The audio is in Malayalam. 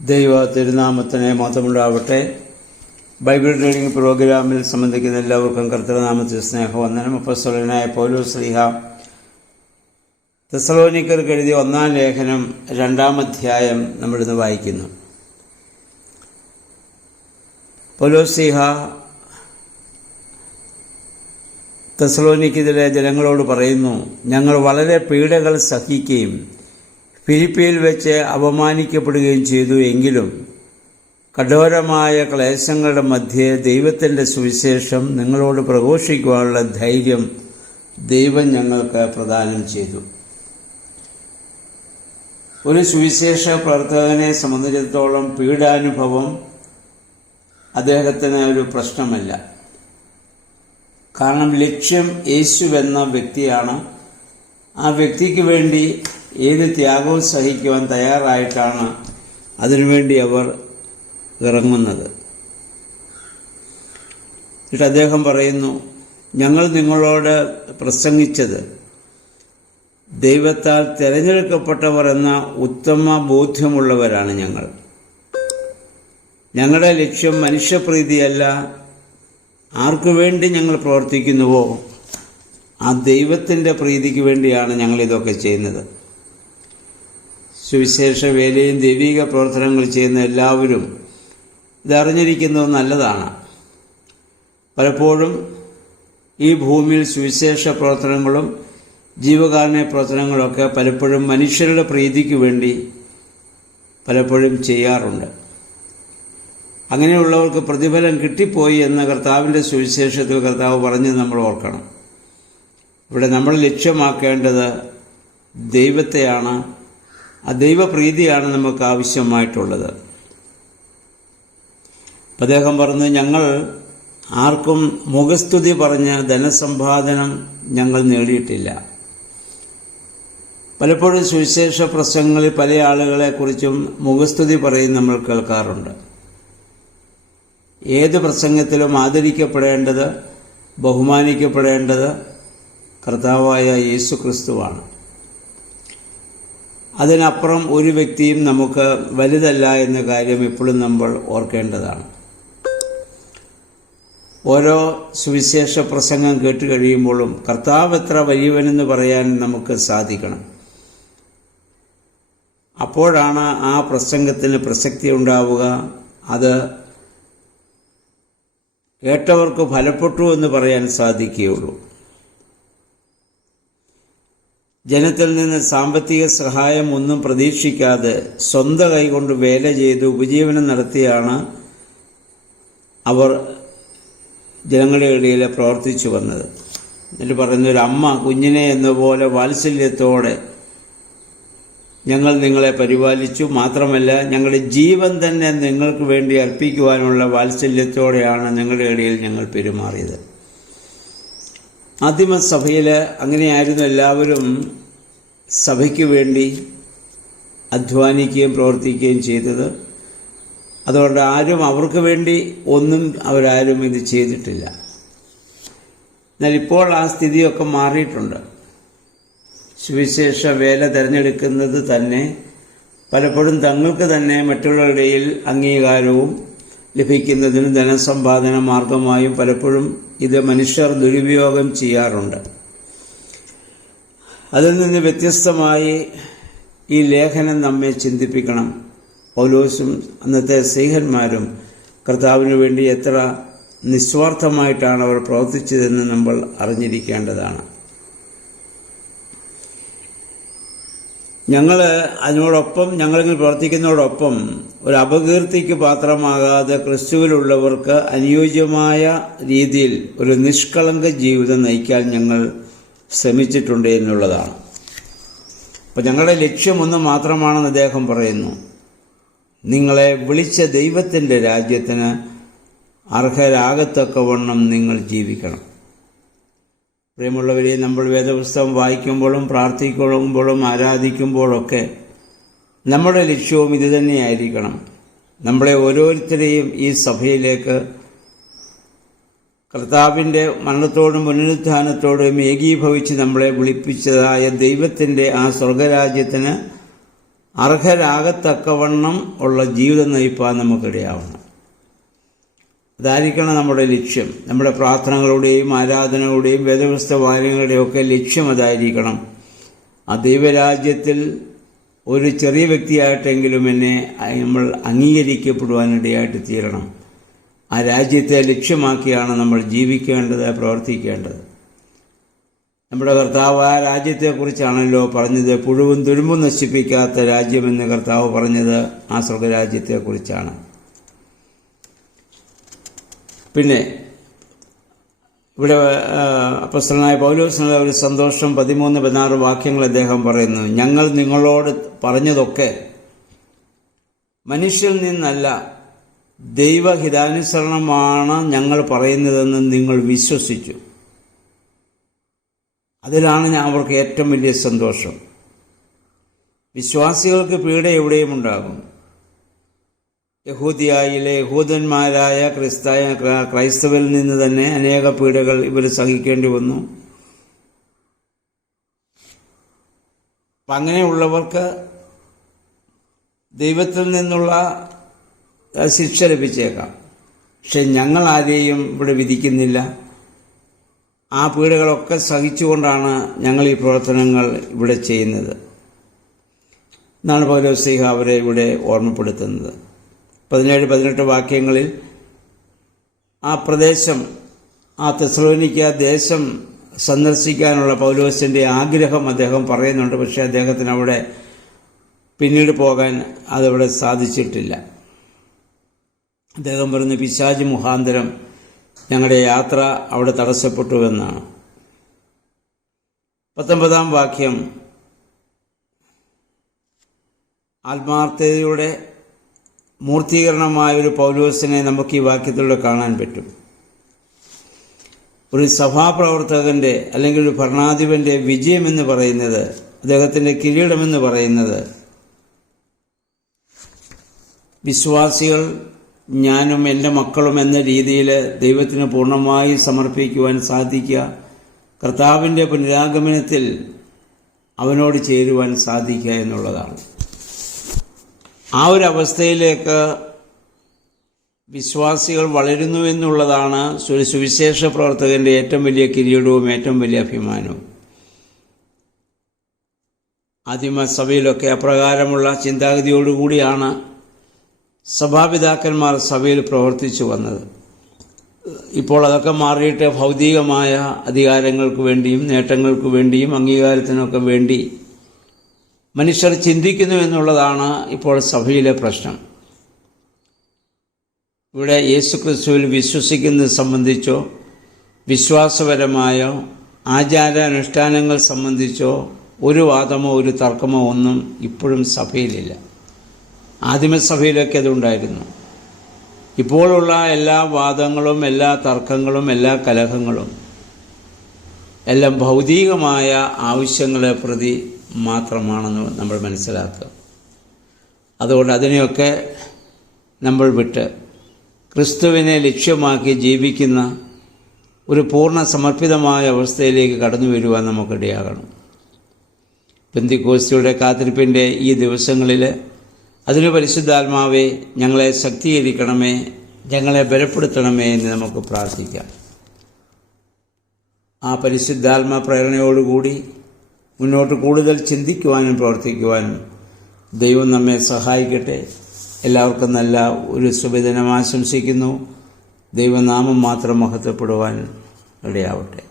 ദൈവ തിരുനാമത്തിന് മഹത്വമുണ്ടാവട്ടെ. ബൈബിൾ റീഡിംഗ് പ്രോഗ്രാമിൽ സംബന്ധിക്കുന്ന എല്ലാവർക്കും കർത്തൃനാമത്തിൽ സ്നേഹവന്ദനം. അപ്പോസ്തലനായ പൗലോസ് ശ്ലീഹ തെസ്സലോനിക്കർക്ക് എഴുതിയ 1-ാം ലേഖനം 2-ാം അധ്യായം നമ്മളിന്ന് വായിക്കുന്നു. പൗലോസ് ശ്ലീഹ തെസ്സലോനിക്കയിലെ ജനങ്ങളോട് പറയുന്നു, ഞങ്ങൾ വളരെ പീഡകൾ സഹിക്കുകയും ഫിലിപ്പിയിൽ വെച്ച് അപമാനിക്കപ്പെടുകയും ചെയ്തു. എങ്കിലും കഠോരമായ ക്ലേശങ്ങളുടെ മധ്യേ ദൈവത്തിൻ്റെ സുവിശേഷം നിങ്ങളോട് പ്രഘോഷിക്കുവാനുള്ള ധൈര്യം ദൈവം ഞങ്ങൾക്ക് പ്രദാനം ചെയ്തു. ഒരു സുവിശേഷ പ്രവർത്തകനെ സംബന്ധിച്ചിടത്തോളം പീഡാനുഭവം അദ്ദേഹത്തിന് ഒരു പ്രശ്നമല്ല. കാരണം ലക്ഷ്യം യേശുവെന്ന വ്യക്തിയാണ്. ആ വ്യക്തിക്ക് വേണ്ടി ഏത് ത്യാഗവും സഹിക്കുവാൻ തയ്യാറായിട്ടാണ് അതിനുവേണ്ടി അവർ ഇറങ്ങുന്നത്. എന്നിട്ട് അദ്ദേഹം പറയുന്നു, ഞങ്ങൾ നിങ്ങളോട് പ്രസംഗിച്ചത് ദൈവത്താൽ തിരഞ്ഞെടുക്കപ്പെട്ടവർ എന്ന ഉത്തമ ബോധ്യമുള്ളവരാണ്. ഞങ്ങളുടെ ലക്ഷ്യം മനുഷ്യപ്രീതിയല്ല. ആർക്കു വേണ്ടി ഞങ്ങൾ പ്രവർത്തിക്കുന്നുവോ ആ ദൈവത്തിൻ്റെ പ്രീതിക്ക് വേണ്ടിയാണ് ഞങ്ങളിതൊക്കെ ചെയ്യുന്നത്. സുവിശേഷ വേലയും ദൈവിക പ്രവർത്തനങ്ങൾ ചെയ്യുന്ന എല്ലാവരും ഇതറിഞ്ഞിരിക്കുന്നത് നല്ലതാണ്. പലപ്പോഴും ഈ ഭൂമിയിൽ സുവിശേഷ പ്രവർത്തനങ്ങളും ജീവകാരുണ്യ പ്രവർത്തനങ്ങളൊക്കെ പലപ്പോഴും മനുഷ്യരുടെ പ്രീതിക്ക് വേണ്ടി പലപ്പോഴും ചെയ്യാറുണ്ട്. അങ്ങനെയുള്ളവർക്ക് പ്രതിഫലം കിട്ടിപ്പോയി എന്ന കർത്താവിൻ്റെ സുവിശേഷത്തിൽ കർത്താവ് പറഞ്ഞത് നമ്മൾ ഓർക്കണം. ഇവിടെ നമ്മൾ ലക്ഷ്യമാക്കേണ്ടത് ദൈവത്തെയാണ്. ആ ദൈവപ്രീതിയാണ് നമുക്ക് ആവശ്യമായിട്ടുള്ളത്. അദ്ദേഹം പറഞ്ഞു, ഞങ്ങൾ ആർക്കും മുഖസ്തുതി പറഞ്ഞ് ധനസമ്പാദനം ഞങ്ങൾ നേടിയിട്ടില്ല. പലപ്പോഴും സുവിശേഷ പ്രസംഗങ്ങളിൽ പല ആളുകളെക്കുറിച്ചും മുഖസ്തുതി പറയും നമ്മൾ കേൾക്കാറുണ്ട്. ഏത് പ്രസംഗത്തിലും ആദരിക്കപ്പെടേണ്ടത്, ബഹുമാനിക്കപ്പെടേണ്ടത് കർത്താവായ യേശു ക്രിസ്തുവാണ്. അതിനപ്പുറം ഒരു വ്യക്തിയും നമുക്ക് വലുതല്ല എന്ന കാര്യം എപ്പോഴും നമ്മൾ ഓർക്കേണ്ടതാണ്. ഓരോ സുവിശേഷ പ്രസംഗം കേട്ട് കഴിയുമ്പോഴും കർത്താവ് എത്ര വലിയവനെന്ന് പറയാൻ നമുക്ക് സാധിക്കണം. അപ്പോഴാണ് ആ പ്രസംഗത്തിന് പ്രസക്തി ഉണ്ടാവുക. അത് കേട്ടവർക്ക് ഫലപ്പെട്ടു എന്ന് പറയാൻ സാധിക്കുകയുള്ളൂ. ജനത്തിൽ നിന്ന് സാമ്പത്തിക സഹായം ഒന്നും പ്രതീക്ഷിക്കാതെ സ്വന്തം കൈകൊണ്ട് വേല ചെയ്ത് ഉപജീവനം നടത്തിയാണ് അവർ ജനങ്ങളുടെ ഇടയിൽ പ്രവർത്തിച്ചു വന്നത്. എന്നിട്ട് പറയുന്ന, ഒരു അമ്മ കുഞ്ഞിനെ എന്നപോലെ വാത്സല്യത്തോടെ ഞങ്ങൾ നിങ്ങളെ പരിപാലിച്ചു. മാത്രമല്ല ഞങ്ങളുടെ ജീവൻ തന്നെ നിങ്ങൾക്ക് വേണ്ടി അർപ്പിക്കുവാനുള്ള വാത്സല്യത്തോടെയാണ് നിങ്ങളുടെ ഇടയിൽ ഞങ്ങൾ പെരുമാറിയത്. ആദിമസഭയിൽ അങ്ങനെയായിരുന്നു. എല്ലാവരും സഭയ്ക്ക് വേണ്ടി അധ്വാനിക്കുകയും പ്രവർത്തിക്കുകയും ചെയ്തത്. അതുകൊണ്ട് ആരും അവർക്ക് വേണ്ടി ഒന്നും അവരാരും ഇത് ചെയ്തിട്ടില്ല. എന്നാൽ ഇപ്പോൾ ആ സ്ഥിതിയൊക്കെ മാറിയിട്ടുണ്ട്. സുവിശേഷ വേല തിരഞ്ഞെടുക്കുന്നത് തന്നെ പലപ്പോഴും തങ്ങൾക്ക് തന്നെ മറ്റുള്ളവരുടെ ഇടയിൽ അംഗീകാരവും ലഭിക്കുന്നതിനും ധനസമ്പാദന മാർഗമായും പലപ്പോഴും ഇത് മനുഷ്യർ ദുരുപയോഗം ചെയ്യാറുണ്ട്. അതിൽ നിന്ന് വ്യത്യസ്തമായി ഈ ലേഖനം നമ്മെ ചിന്തിപ്പിക്കണം. പൗലോസും അന്നത്തെ സ്നേഹിതന്മാരും കർത്താവിന് വേണ്ടി എത്ര നിസ്വാർത്ഥമായിട്ടാണ് അവർ പ്രവർത്തിച്ചതെന്ന് നമ്മൾ അറിഞ്ഞിരിക്കേണ്ടതാണ്. ഞങ്ങളിങ്ങനെ പ്രവർത്തിക്കുന്നതോടൊപ്പം ഒരു അപകീർത്തിക്ക് പാത്രമാകാതെ ക്രിസ്തുവിലുള്ളവർക്ക് അനുയോജ്യമായ രീതിയിൽ ഒരു നിഷ്കളങ്ക ജീവിതം നയിക്കാൻ ഞങ്ങൾ ശ്രമിച്ചിട്ടുണ്ട് എന്നുള്ളതാണ്. അപ്പോൾ ഞങ്ങളുടെ ലക്ഷ്യമൊന്ന് മാത്രമാണെന്ന് അദ്ദേഹം പറയുന്നു, നിങ്ങളെ വിളിച്ച ദൈവത്തിൻ്റെ രാജ്യത്തിന് അർഹരാകത്തക്കവണ്ണം നിങ്ങൾ ജീവിക്കണം. പ്രിയമുള്ളവരെ, നമ്മൾ വേദപുസ്തകം വായിക്കുമ്പോഴും പ്രാർത്ഥിക്കുമ്പോഴും ആരാധിക്കുമ്പോഴൊക്കെ നമ്മുടെ ലക്ഷ്യവും ഇതുതന്നെയായിരിക്കണം. നമ്മളെ ഓരോരുത്തരെയും ഈ സഭയിലേക്ക് കർത്താവിൻ്റെ മരണത്തോടും പുനരുത്ഥാനത്തോടും ഏകീഭവിച്ച് നമ്മളെ വിളിപ്പിച്ചതായ ദൈവത്തിൻ്റെ ആ സ്വർഗരാജ്യത്തിന് അർഹരാകത്തക്കവണ്ണം ഉള്ള ജീവിതം നയിപ്പാൻ നമുക്കിടയാവണം. അതായിരിക്കണം നമ്മുടെ ലക്ഷ്യം. നമ്മുടെ പ്രാർത്ഥനകളുടെയും ആരാധനകളുടെയും വേദപുസ്തക വായനകളുടെയും ഒക്കെ ലക്ഷ്യം അതായിരിക്കണം. ആ ദൈവരാജ്യത്തിൽ ഒരു ചെറിയ വ്യക്തിയായിട്ടെങ്കിലും എന്നെ നമ്മൾ അംഗീകരിക്കപ്പെടുവാനിടയായിട്ട് തീരണം. ആ രാജ്യത്തെ ലക്ഷ്യമാക്കിയാണ് നമ്മൾ ജീവിക്കേണ്ടത്, പ്രവർത്തിക്കേണ്ടത്. നമ്മുടെ കർത്താവ് ആ രാജ്യത്തെക്കുറിച്ചാണല്ലോ പറഞ്ഞത്. പുഴുവും തുരുമ്പും നശിപ്പിക്കാത്ത രാജ്യമെന്ന് കർത്താവ് പറഞ്ഞത് ആ സ്വർഗരാജ്യത്തെക്കുറിച്ചാണ്. പിന്നെ ഇവിടെ അപ്പോസ്തലനായ പൗലോസിനുള്ള ഒരു സന്തോഷം 13-16 വാക്യങ്ങൾ അദ്ദേഹം പറയുന്നു. ഞങ്ങൾ നിങ്ങളോട് പറഞ്ഞതൊക്കെ മനുഷ്യരിൽ നിന്നല്ല, ദൈവഹിതാനുസരണമാണ് ഞങ്ങൾ പറയുന്നതെന്ന് നിങ്ങൾ വിശ്വസിച്ചു. അതിലാണ് അവർക്ക് ഏറ്റവും വലിയ സന്തോഷം. വിശ്വാസികൾക്ക് പീഡ എവിടെയും ഉണ്ടാകും. യഹൂദിയായിലെ യഹൂദന്മാരായ ക്രൈസ്തവരിൽ നിന്ന് തന്നെ അനേക പീഡകൾ ഇവർ സഹിക്കേണ്ടി വന്നു. അപ്പം അങ്ങനെയുള്ളവർക്ക് ദൈവത്തിൽ നിന്നുള്ള ശിക്ഷ ലഭിച്ചേക്കാം. പക്ഷെ ഞങ്ങൾ ആരെയും ഇവിടെ വിധിക്കുന്നില്ല. ആ പീഡകളൊക്കെ സഹിച്ചുകൊണ്ടാണ് ഞങ്ങൾ ഈ പ്രവർത്തനങ്ങൾ ഇവിടെ ചെയ്യുന്നത് എന്നാണ് പൗലോസ്ലീഹ അവരെ ഇവിടെ ഓർമ്മപ്പെടുത്തുന്നത്. 17-18 വാക്യങ്ങളിൽ ആ പ്രദേശം, ആ തെസ്സലോനിക്ക ദേശം സന്ദർശിക്കാനുള്ള പൗലോസിൻ്റെ ആഗ്രഹം അദ്ദേഹം പറയുന്നുണ്ട്. പക്ഷേ അദ്ദേഹത്തിന് അവിടെ പിന്നീട് പോകാൻ അതവിടെ സാധിച്ചിട്ടില്ല. അദ്ദേഹം പറഞ്ഞ പിശാച് മുഖാന്തരം ഞങ്ങളുടെ യാത്ര അവിടെ തടസ്സപ്പെട്ടുവെന്നാണ്. 19 വാക്യം ആത്മാർത്ഥതയുടെ മൂർത്തീകരണമായൊരു പൗലോസിനെ നമുക്ക് ഈ വാക്യത്തിലൂടെ കാണാൻ പറ്റും. ഒരു സഭാപ്രവർത്തകന്റെ അല്ലെങ്കിൽ ഒരു ഭരണാധിപന്റെ വിജയമെന്ന് പറയുന്നത്, അദ്ദേഹത്തിൻ്റെ കിരീടമെന്ന് പറയുന്നത്, വിശ്വാസികൾ ഞാനും എൻ്റെ മക്കളും എന്ന രീതിയിൽ ദൈവത്തിന് പൂർണ്ണമായി സമർപ്പിക്കുവാൻ സാധിക്കുക, കർത്താവിൻ്റെ പുനരാഗമനത്തിൽ അവനോട് ചേരുവാൻ സാധിക്കുക എന്നുള്ളതാണ്. ആ ഒരു അവസ്ഥയിലേക്ക് വിശ്വാസികൾ വളരുന്നു എന്നുള്ളതാണ് ഒരു സുവിശേഷ പ്രവർത്തകന്റെ ഏറ്റവും വലിയ കിരീടവും ഏറ്റവും വലിയ അഭിമാനവും. ആദിമസഭയിലൊക്കെ അപ്രകാരമുള്ള ചിന്താഗതിയോടുകൂടിയാണ് സഭാപിതാക്കന്മാർ സഭയിൽ പ്രവർത്തിച്ചു വന്നത്. ഇപ്പോൾ അതൊക്കെ മാറിയിട്ട് ഭൗതികമായ അധികാരങ്ങൾക്ക് വേണ്ടിയും നേട്ടങ്ങൾക്ക് വേണ്ടിയും അംഗീകാരത്തിനൊക്കെ വേണ്ടി മനുഷ്യർ ചിന്തിക്കുന്നു എന്നുള്ളതാണ് ഇപ്പോൾ സഭയിലെ പ്രശ്നം. ഇവിടെ യേശുക്രിസ്തുവിൽ വിശ്വസിക്കുന്നത് സംബന്ധിച്ചോ വിശ്വാസപരമായോ ആചാരാനുഷ്ഠാനങ്ങൾ സംബന്ധിച്ചോ ഒരു വാദമോ ഒരു തർക്കമോ ഒന്നും ഇപ്പോഴും സഭയിലില്ല. ആദിമസഭയിലൊക്കെ അതുണ്ടായിരുന്നു. ഇപ്പോഴുള്ള എല്ലാ വാദങ്ങളും എല്ലാ തർക്കങ്ങളും എല്ലാ കലഹങ്ങളും എല്ലാം ഭൗതികമായ ആവശ്യങ്ങളെ പ്രതി മാത്രമാണെന്ന് നമ്മൾ മനസ്സിലാക്കുക. അതുകൊണ്ട് അതിനെയൊക്കെ നമ്മൾ വിട്ട് ക്രിസ്തുവിനെ ലക്ഷ്യമാക്കി ജീവിക്കുന്ന ഒരു പൂർണ്ണ സമർപ്പിതമായ അവസ്ഥയിലേക്ക് കടന്നു വരുവാൻ നമുക്കിടയാകണം. പെന്തിക്കോസ്തിയുടെ കാത്തിരിപ്പിൻ്റെ ഈ ദിവസങ്ങളിൽ അതിന് പരിശുദ്ധാത്മാവെ ഞങ്ങളെ ശക്തീകരിക്കണമേ, ഞങ്ങളെ ബലപ്പെടുത്തണമേ എന്ന് നമുക്ക് പ്രാർത്ഥിക്കാം. ആ പരിശുദ്ധാത്മ പ്രേരണയോടുകൂടി മുന്നോട്ട് കൂടുതൽ ചിന്തിക്കുവാനും പ്രവർത്തിക്കുവാനും ദൈവം നമ്മെ സഹായിക്കട്ടെ. എല്ലാവർക്കും നല്ല ഒരു ശുഭദിനം ആശംസിക്കുന്നു. ദൈവനാമം മാത്രം മഹത്വപ്പെടുവാൻ ഇടയാവട്ടെ.